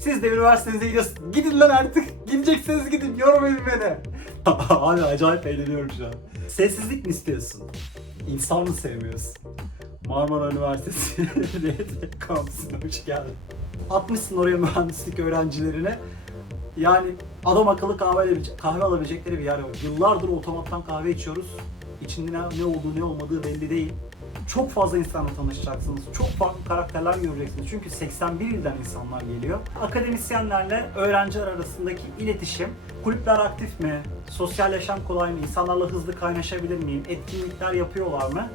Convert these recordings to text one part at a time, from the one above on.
Siz de üniversitenize gidiyorsunuz. Gidin lan artık. Gidecekseniz gidin. Yormayın beni. Abi acayip eğleniyorum şu an. Sessizlik mi istiyorsun? İnsan mı sevmiyorsun? Marmara Üniversitesi kampüsüne hoş geldin. Atmışsın oraya mühendislik öğrencilerine. Yani adam akıllı kahve, alabilecek- kahve alabilecekleri bir yer yok. Yıllardır otomattan kahve içiyoruz. İçinde ne olduğu ne olmadığı belli değil. Çok fazla insanla tanışacaksınız. Çok farklı karakterler göreceksiniz. Çünkü 81 ilden insanlar geliyor. Akademisyenlerle öğrenciler arasındaki iletişim, kulüpler aktif mi, sosyal yaşam kolay mı, insanlarla hızlı kaynaşabilir miyim, etkinlikler yapıyorlar mı?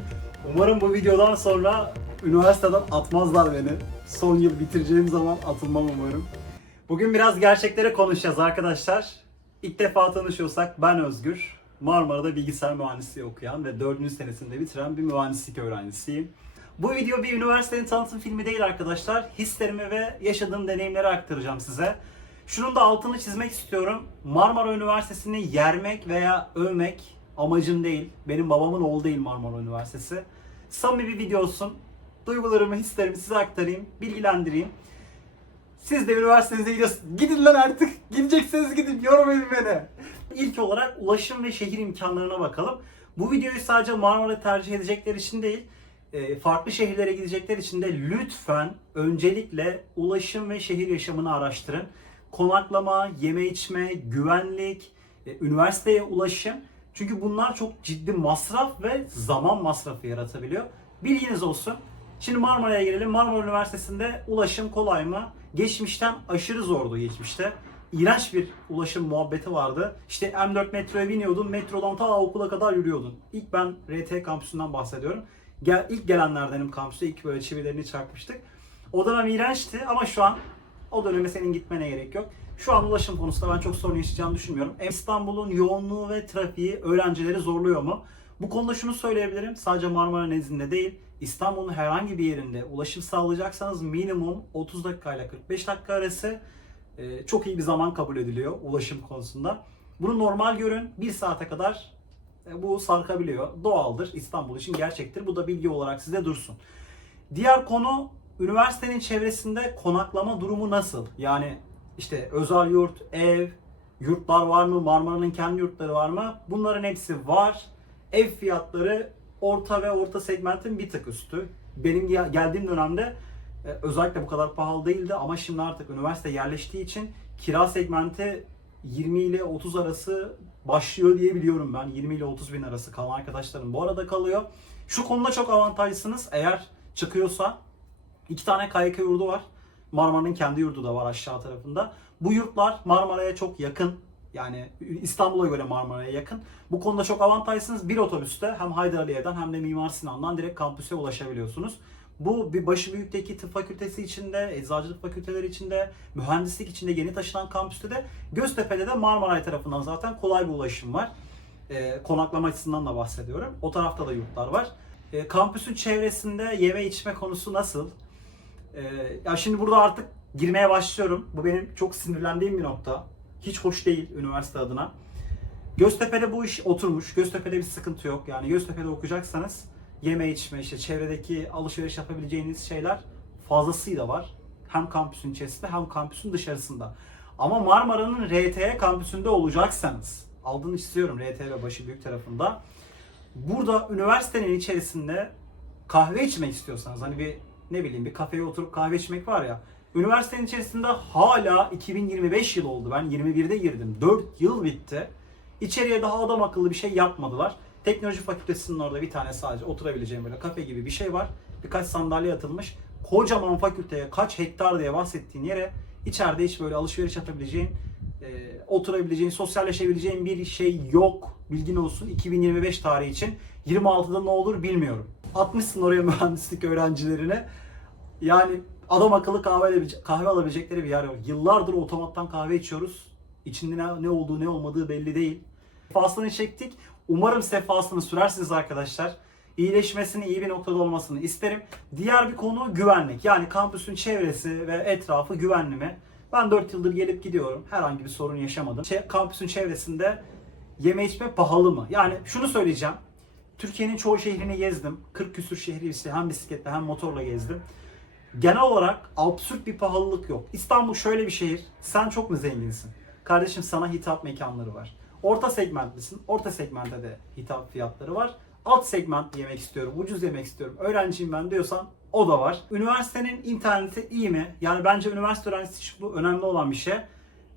Umarım bu videodan sonra üniversiteden atmazlar beni. Son yıl bitireceğim zaman atılmam umarım. Bugün biraz gerçekleri konuşacağız arkadaşlar. İlk defa tanışıyorsak ben Özgür. Marmara'da bilgisayar mühendisliği okuyan ve 4. senesinde bitiren bir mühendislik öğrencisiyim. Bu video bir üniversitenin tanıtım filmi değil arkadaşlar. Hislerimi ve yaşadığım deneyimleri aktaracağım size. Şunun da altını çizmek istiyorum. Marmara Üniversitesi'ni yermek veya övmek amacım değil. Benim babamın oğlu değil Marmara Üniversitesi. Samimi bir video olsun. Duygularımı, hislerimi size aktarayım, bilgilendireyim. Siz de üniversitenize gidiyorsunuz. Gidin lan artık. Gidecekseniz gidin. Yormayın beni. İlk olarak ulaşım ve şehir imkanlarına bakalım. Bu videoyu sadece Marmara tercih edecekler için değil, e, farklı şehirlere gidecekler için de lütfen öncelikle ulaşım ve şehir yaşamını araştırın. Konaklama, yeme içme, güvenlik, e, üniversiteye ulaşım. Çünkü bunlar çok ciddi masraf ve zaman masrafı yaratabiliyor. Bilginiz olsun. Şimdi Marmara'ya gelelim. Marmara Üniversitesi'nde ulaşım kolay mı? Geçmişten aşırı zordu geçmişte. İğrenç bir ulaşım muhabbeti vardı. İşte M4 metroya biniyordun, metrodan ta okula kadar yürüyordun. İlk ben RT kampüsünden bahsediyorum. Gel, ilk gelenlerdenim kampüse, ilk böyle çivilerini çarpmıştık. O dönem iğrençti ama şu an o döneme senin gitmene gerek yok. Şu an ulaşım konusunda ben çok sorun yaşayacağını düşünmüyorum. İstanbul'un yoğunluğu ve trafiği öğrencileri zorluyor mu? Bu konuda şunu söyleyebilirim. Sadece Marmara nezdinde değil, İstanbul'un herhangi bir yerinde ulaşım sağlayacaksanız minimum 30 dakika ile 45 dakika arası e, çok iyi bir zaman kabul ediliyor ulaşım konusunda. Bunu normal görün. 1 saate kadar e, bu sarkabiliyor. Doğaldır. İstanbul için gerçektir. Bu da bilgi olarak size dursun. Diğer konu üniversitenin çevresinde konaklama durumu nasıl? Yani işte özel yurt, ev, yurtlar var mı? Marmara'nın kendi yurtları var mı? Bunların hepsi var. Ev fiyatları orta ve orta segmentin bir tık üstü. Benim gel- geldiğim dönemde e, özellikle bu kadar pahalı değildi ama şimdi artık üniversite yerleştiği için kira segmenti 20 ile 30 arası başlıyor diye biliyorum ben. 20 ile 30 bin arası kalan arkadaşlarım bu arada kalıyor. Şu konuda çok avantajlısınız. Eğer çıkıyorsa iki tane KYK yurdu var. Marmara'nın kendi yurdu da var aşağı tarafında. Bu yurtlar Marmara'ya çok yakın. Yani İstanbul'a göre Marmara'ya yakın. Bu konuda çok avantajlısınız. Bir otobüste hem Haydar Aliye'den hem de Mimar Sinan'dan direkt kampüse ulaşabiliyorsunuz. Bu bir başı büyükteki tıp fakültesi içinde, eczacılık fakülteleri içinde, mühendislik içinde yeni taşınan kampüste de Göztepe'de de Marmaray tarafından zaten kolay bir ulaşım var. Ee, konaklama açısından da bahsediyorum. O tarafta da yurtlar var. Ee, kampüsün çevresinde yeme içme konusu nasıl? Ee, ya şimdi burada artık girmeye başlıyorum. Bu benim çok sinirlendiğim bir nokta. Hiç hoş değil üniversite adına. Göztepe'de bu iş oturmuş. Göztepe'de bir sıkıntı yok. Yani Göztepe'de okuyacaksanız yeme içme işte çevredeki alışveriş yapabileceğiniz şeyler fazlasıyla var. Hem kampüsün içerisinde hem kampüsün dışarısında. Ama Marmara'nın RT kampüsünde olacaksanız aldığını istiyorum RT ve başı büyük tarafında. Burada üniversitenin içerisinde kahve içmek istiyorsanız hani bir ne bileyim bir kafeye oturup kahve içmek var ya üniversitenin içerisinde hala 2025 yıl oldu. Ben 21'de girdim. 4 yıl bitti. İçeriye daha adam akıllı bir şey yapmadılar. Teknoloji fakültesinin orada bir tane sadece oturabileceğim böyle kafe gibi bir şey var. Birkaç sandalye atılmış. Kocaman fakülteye kaç hektar diye bahsettiğin yere içeride hiç böyle alışveriş yapabileceğin, e, oturabileceğin, sosyalleşebileceğin bir şey yok. Bilgin olsun 2025 tarihi için. 26'da ne olur bilmiyorum. Atmışsın oraya mühendislik öğrencilerine. Yani adam akıllı kahve, alabilecek- kahve alabilecekleri bir yer yok. Yıllardır otomattan kahve içiyoruz. İçinde ne, ne olduğu ne olmadığı belli değil. Sefasını çektik. Umarım sefasını sürersiniz arkadaşlar. İyileşmesini, iyi bir noktada olmasını isterim. Diğer bir konu güvenlik. Yani kampüsün çevresi ve etrafı güvenli mi? Ben 4 yıldır gelip gidiyorum. Herhangi bir sorun yaşamadım. Çe- kampüsün çevresinde yeme içme pahalı mı? Yani şunu söyleyeceğim. Türkiye'nin çoğu şehrini gezdim. 40 küsür şehri işte hem bisikletle hem motorla gezdim. Genel olarak absürt bir pahalılık yok. İstanbul şöyle bir şehir. Sen çok mu zenginsin? Kardeşim sana hitap mekanları var. Orta segmentlisin. Orta segmentte de hitap fiyatları var. Alt segment yemek istiyorum, ucuz yemek istiyorum, öğrenciyim ben diyorsan o da var. Üniversitenin interneti iyi mi? Yani bence üniversite öğrencisi için bu önemli olan bir şey.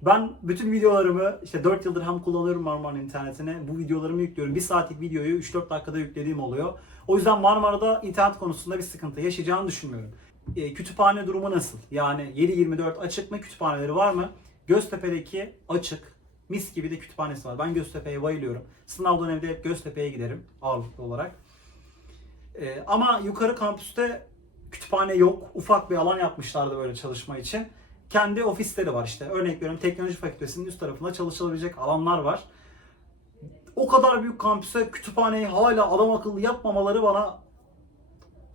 Ben bütün videolarımı işte 4 yıldır hem kullanıyorum Marmara internetine. Bu videolarımı yüklüyorum. 1 saatlik videoyu 3-4 dakikada yüklediğim oluyor. O yüzden Marmara'da internet konusunda bir sıkıntı yaşayacağını düşünmüyorum. E, kütüphane durumu nasıl? Yani 7-24 açık mı? Kütüphaneleri var mı? Göztepe'deki açık. Mis gibi de kütüphanesi var. Ben Göztepe'ye bayılıyorum. Sınav döneminde hep Göztepe'ye giderim ağırlıklı olarak. E, ama yukarı kampüste kütüphane yok. Ufak bir alan yapmışlardı böyle çalışma için. Kendi ofisleri var işte. Örnek veriyorum teknoloji fakültesinin üst tarafında çalışılabilecek alanlar var. O kadar büyük kampüse kütüphaneyi hala adam akıllı yapmamaları bana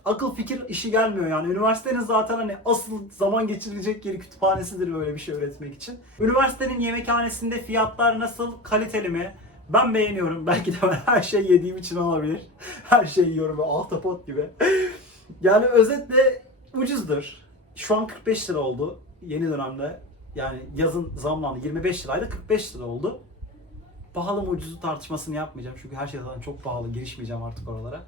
akıl fikir işi gelmiyor yani. Üniversitenin zaten hani asıl zaman geçirilecek yeri kütüphanesidir böyle bir şey öğretmek için. Üniversitenin yemekhanesinde fiyatlar nasıl? Kaliteli mi? Ben beğeniyorum. Belki de ben her şey yediğim için olabilir. Her şeyi yiyorum böyle ahtapot gibi. Yani özetle ucuzdur. Şu an 45 lira oldu yeni dönemde. Yani yazın zamlandı 25 liraydı 45 lira oldu. Pahalı mı ucuzu tartışmasını yapmayacağım çünkü her şey zaten çok pahalı girişmeyeceğim artık oralara.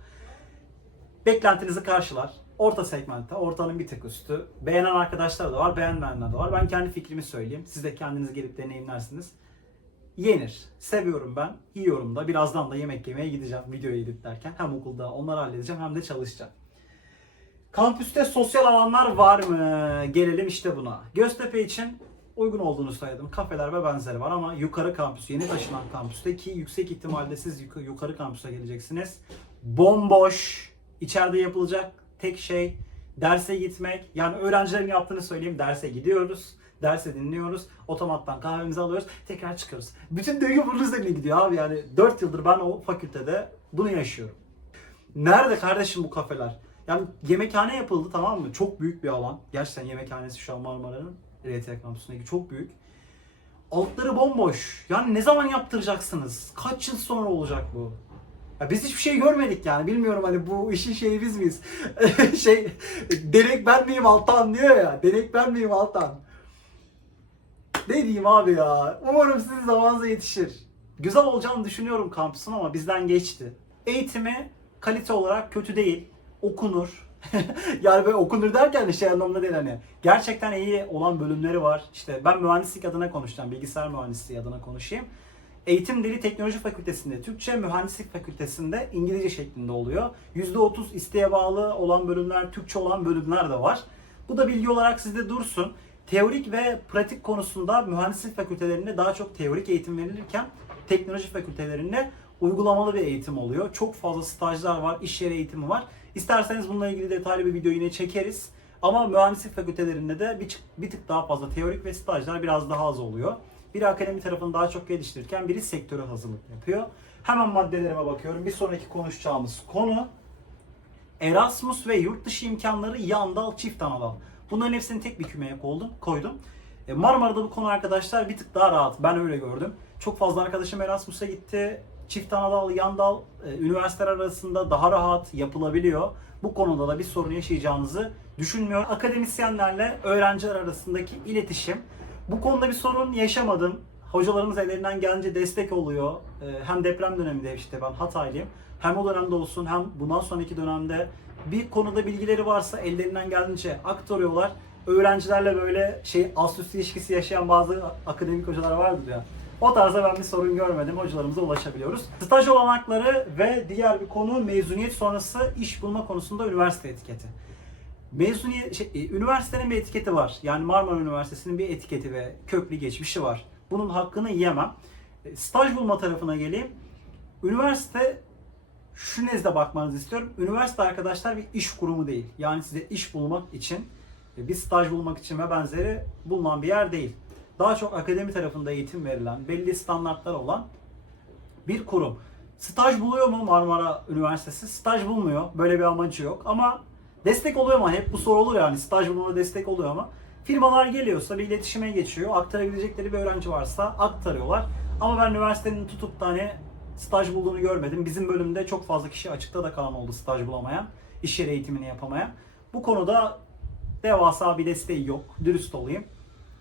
Beklentinizi karşılar. Orta segmentte, ortanın bir tık üstü. Beğenen arkadaşlar da var, beğenmeyenler de var. Ben kendi fikrimi söyleyeyim. Siz de kendiniz gelip deneyimlersiniz. Yenir. Seviyorum ben. Yiyorum da. Birazdan da yemek yemeye gideceğim videoyu editlerken. Hem okulda onları halledeceğim hem de çalışacağım. Kampüste sosyal alanlar var mı? Gelelim işte buna. Göztepe için uygun olduğunu söyledim. Kafeler ve benzeri var ama yukarı kampüs, yeni taşınan kampüste ki yüksek ihtimalle siz yukarı kampüse geleceksiniz. Bomboş. İçeride yapılacak tek şey derse gitmek. Yani öğrencilerin yaptığını söyleyeyim. Derse gidiyoruz. Derse dinliyoruz. Otomattan kahvemizi alıyoruz. Tekrar çıkıyoruz. Bütün döngü bunun üzerine gidiyor abi. Yani 4 yıldır ben o fakültede bunu yaşıyorum. Nerede kardeşim bu kafeler? Yani yemekhane yapıldı tamam mı? Çok büyük bir alan. Gerçekten yemekhanesi şu an Marmara'nın RT kampüsündeki çok büyük. Altları bomboş. Yani ne zaman yaptıracaksınız? Kaç yıl sonra olacak bu? Ya biz hiçbir şey görmedik yani. Bilmiyorum hani bu işin şeyi biz miyiz? şey denek ben miyim Altan diyor ya. Denek ben miyim Altan? Ne diyeyim abi ya? Umarım sizin zamanınıza yetişir. Güzel olacağını düşünüyorum kampüsün ama bizden geçti. Eğitimi kalite olarak kötü değil. Okunur. yani böyle okunur derken de şey anlamda değil hani. Gerçekten iyi olan bölümleri var. İşte ben mühendislik adına konuşacağım. Bilgisayar mühendisliği adına konuşayım. Eğitim Dili Teknoloji Fakültesinde Türkçe, Mühendislik Fakültesinde İngilizce şeklinde oluyor. %30 isteğe bağlı olan bölümler, Türkçe olan bölümler de var. Bu da bilgi olarak sizde dursun. Teorik ve pratik konusunda mühendislik fakültelerinde daha çok teorik eğitim verilirken teknoloji fakültelerinde uygulamalı bir eğitim oluyor. Çok fazla stajlar var, iş yeri eğitimi var. İsterseniz bununla ilgili detaylı bir video yine çekeriz. Ama mühendislik fakültelerinde de bir, bir tık daha fazla teorik ve stajlar biraz daha az oluyor. Biri akademi tarafını daha çok geliştirirken biri sektöre hazırlık yapıyor. Hemen maddelerime bakıyorum. Bir sonraki konuşacağımız konu Erasmus ve yurt dışı imkanları yan dal çift ana dal. Bunların hepsini tek bir kümeye koydum. koydum. E, Marmara'da bu konu arkadaşlar bir tık daha rahat. Ben öyle gördüm. Çok fazla arkadaşım Erasmus'a gitti. Çift ana dal, yan dal e, üniversiteler arasında daha rahat yapılabiliyor. Bu konuda da bir sorun yaşayacağınızı düşünmüyorum. Akademisyenlerle öğrenciler arasındaki iletişim. Bu konuda bir sorun yaşamadım. Hocalarımız ellerinden gelince destek oluyor. Ee, Hem deprem döneminde işte ben Hataylıyım. Hem o dönemde olsun hem bundan sonraki dönemde bir konuda bilgileri varsa ellerinden geldiğince aktarıyorlar. Öğrencilerle böyle şey alt üst ilişkisi yaşayan bazı akademik hocalar vardır ya. O tarzda ben bir sorun görmedim. Hocalarımıza ulaşabiliyoruz. Staj olanakları ve diğer bir konu mezuniyet sonrası iş bulma konusunda üniversite etiketi. Mezuniyet, şey, e, üniversitenin bir etiketi var. Yani Marmara Üniversitesi'nin bir etiketi ve köklü geçmişi var. Bunun hakkını yiyemem. E, Staj bulma tarafına geleyim. Üniversite şu nezde bakmanızı istiyorum. Üniversite arkadaşlar bir iş kurumu değil. Yani size iş bulmak için, e, bir staj bulmak için ve benzeri bulunan bir yer değil. Daha çok akademi tarafında eğitim verilen, belli standartlar olan bir kurum. Staj buluyor mu Marmara Üniversitesi? Staj bulmuyor. Böyle bir amacı yok. Ama destek oluyor mu? Hep bu soru olur yani. Staj bulmada destek oluyor ama. Firmalar geliyorsa bir iletişime geçiyor. Aktarabilecekleri bir öğrenci varsa aktarıyorlar. Ama ben üniversitenin tutup da hani staj bulduğunu görmedim. Bizim bölümde çok fazla kişi açıkta da kalan oldu staj bulamayan. iş yeri eğitimini yapamayan. Bu konuda devasa bir desteği yok. Dürüst olayım.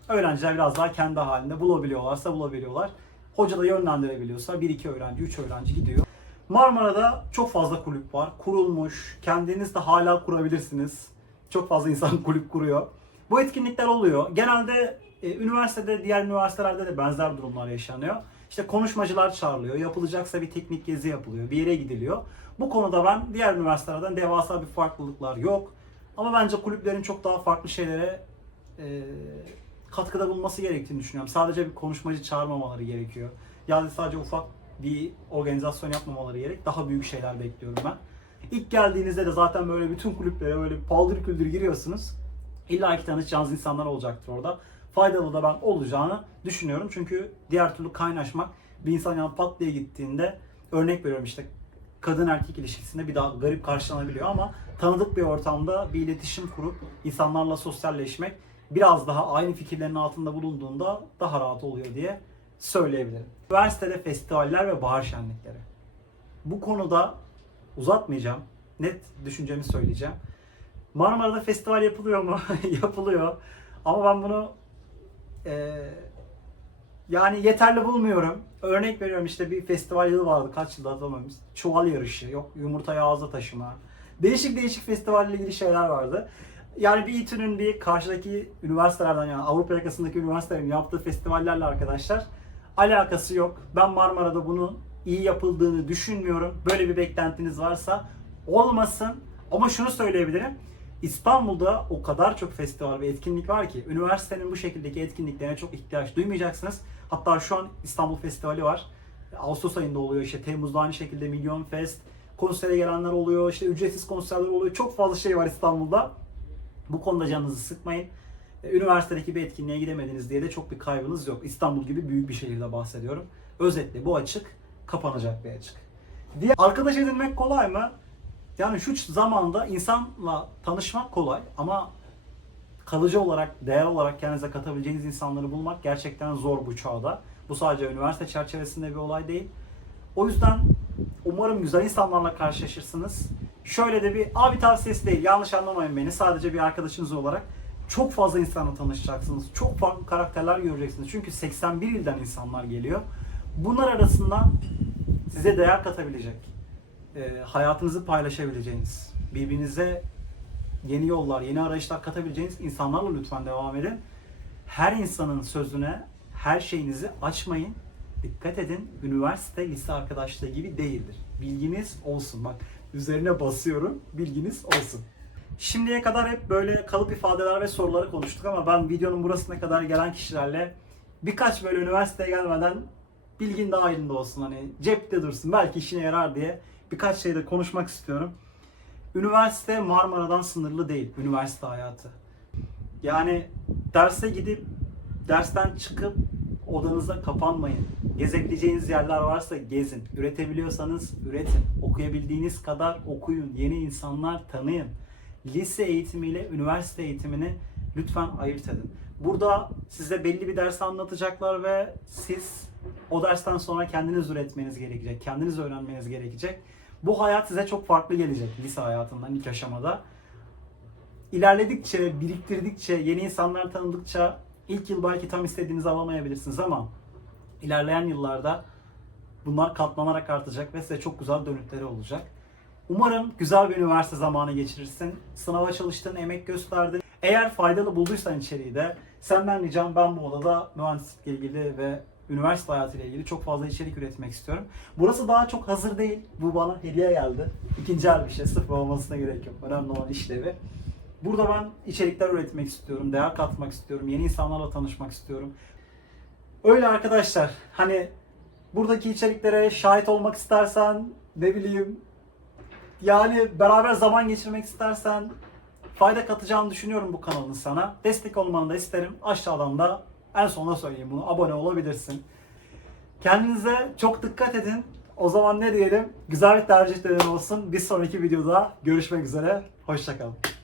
Öğrenciler biraz daha kendi halinde bulabiliyorlarsa bulabiliyorlar. Hoca da yönlendirebiliyorsa 1-2 öğrenci, 3 öğrenci gidiyor. Marmara'da çok fazla kulüp var. Kurulmuş. Kendiniz de hala kurabilirsiniz. Çok fazla insan kulüp kuruyor. Bu etkinlikler oluyor. Genelde e, üniversitede, diğer üniversitelerde de benzer durumlar yaşanıyor. İşte konuşmacılar çağrılıyor. Yapılacaksa bir teknik gezi yapılıyor. Bir yere gidiliyor. Bu konuda ben diğer üniversitelerden devasa bir farklılıklar yok. Ama bence kulüplerin çok daha farklı şeylere e, katkıda bulunması gerektiğini düşünüyorum. Sadece bir konuşmacı çağırmamaları gerekiyor. Yani sadece ufak bir organizasyon yapmamaları gerek. Daha büyük şeyler bekliyorum ben. İlk geldiğinizde de zaten böyle bütün kulüplere böyle paldır küldür giriyorsunuz. İlla ki tanışacağınız insanlar olacaktır orada. Faydalı da ben olacağını düşünüyorum. Çünkü diğer türlü kaynaşmak bir insan yani pat diye gittiğinde örnek veriyorum işte kadın erkek ilişkisinde bir daha garip karşılanabiliyor ama tanıdık bir ortamda bir iletişim kurup insanlarla sosyalleşmek biraz daha aynı fikirlerin altında bulunduğunda daha rahat oluyor diye söyleyebilirim. Üniversitede festivaller ve bahar şenlikleri. Bu konuda uzatmayacağım. Net düşüncemi söyleyeceğim. Marmara'da festival yapılıyor mu? Yapılıyor. Ama ben bunu eee, yani yeterli bulmuyorum. Örnek veriyorum işte bir festival yılı vardı kaç yılda hatırlamıyorum. Çuval yarışı, yok yumurtayı ağza taşıma. Değişik değişik festivalle ilgili şeyler vardı. Yani bir İTÜ'nün bir karşıdaki üniversitelerden yani Avrupa yakasındaki üniversitelerin yaptığı festivallerle arkadaşlar alakası yok. Ben Marmara'da bunun iyi yapıldığını düşünmüyorum. Böyle bir beklentiniz varsa olmasın. Ama şunu söyleyebilirim. İstanbul'da o kadar çok festival ve etkinlik var ki üniversitenin bu şekildeki etkinliklerine çok ihtiyaç duymayacaksınız. Hatta şu an İstanbul Festivali var. Ağustos ayında oluyor işte Temmuz'da aynı şekilde Milyon Fest, konsere gelenler oluyor, işte ücretsiz konserler oluyor. Çok fazla şey var İstanbul'da. Bu konuda canınızı sıkmayın. E, Üniversitedeki bir etkinliğe gidemediniz diye de çok bir kaybınız yok. İstanbul gibi büyük bir şehirde bahsediyorum. Özetle bu açık kapanacak bir açık. Diğer arkadaş edinmek kolay mı? Yani şu zamanda insanla tanışmak kolay ama kalıcı olarak, değer olarak kendinize katabileceğiniz insanları bulmak gerçekten zor bu çağda. Bu sadece üniversite çerçevesinde bir olay değil. O yüzden umarım güzel insanlarla karşılaşırsınız. Şöyle de bir abi tavsiyesi değil, yanlış anlamayın beni. Sadece bir arkadaşınız olarak çok fazla insanla tanışacaksınız. Çok farklı karakterler göreceksiniz. Çünkü 81 ilden insanlar geliyor. Bunlar arasından size değer katabilecek, e, hayatınızı paylaşabileceğiniz, birbirinize yeni yollar, yeni arayışlar katabileceğiniz insanlarla lütfen devam edin. Her insanın sözüne, her şeyinizi açmayın. Dikkat edin, üniversite, lise arkadaşlığı gibi değildir. Bilginiz olsun. Bak üzerine basıyorum, bilginiz olsun. Şimdiye kadar hep böyle kalıp ifadeler ve soruları konuştuk ama ben videonun burasına kadar gelen kişilerle birkaç böyle üniversiteye gelmeden bilgin daha elinde olsun hani cepte dursun belki işine yarar diye birkaç şeyde konuşmak istiyorum. Üniversite Marmara'dan sınırlı değil, üniversite hayatı. Yani derse gidip dersten çıkıp odanıza kapanmayın. Gezebileceğiniz yerler varsa gezin. Üretebiliyorsanız üretin. Okuyabildiğiniz kadar okuyun. Yeni insanlar tanıyın. Lise eğitimiyle üniversite eğitimini lütfen ayırt edin. Burada size belli bir ders anlatacaklar ve siz o dersten sonra kendiniz üretmeniz gerekecek. Kendiniz öğrenmeniz gerekecek. Bu hayat size çok farklı gelecek lise hayatından ilk aşamada. İlerledikçe, biriktirdikçe, yeni insanlar tanıdıkça ilk yıl belki tam istediğinizi alamayabilirsiniz ama ilerleyen yıllarda bunlar katlanarak artacak ve size çok güzel dönütleri olacak. Umarım güzel bir üniversite zamanı geçirirsin. Sınava çalıştın, emek gösterdin. Eğer faydalı bulduysan içeriği de senden ricam ben bu odada mühendislikle ilgili ve üniversite hayatıyla ilgili çok fazla içerik üretmek istiyorum. Burası daha çok hazır değil. Bu bana hediye geldi. İkinci el bir şey. Sıfır olmasına gerek yok. Önemli olan işlevi. Burada ben içerikler üretmek istiyorum. Değer katmak istiyorum. Yeni insanlarla tanışmak istiyorum. Öyle arkadaşlar. Hani buradaki içeriklere şahit olmak istersen ne bileyim yani beraber zaman geçirmek istersen fayda katacağını düşünüyorum bu kanalın sana. Destek olmanı da isterim. Aşağıdan da en sonunda söyleyeyim bunu. Abone olabilirsin. Kendinize çok dikkat edin. O zaman ne diyelim? Güzel bir tercihlerin olsun. Bir sonraki videoda görüşmek üzere. Hoşçakalın.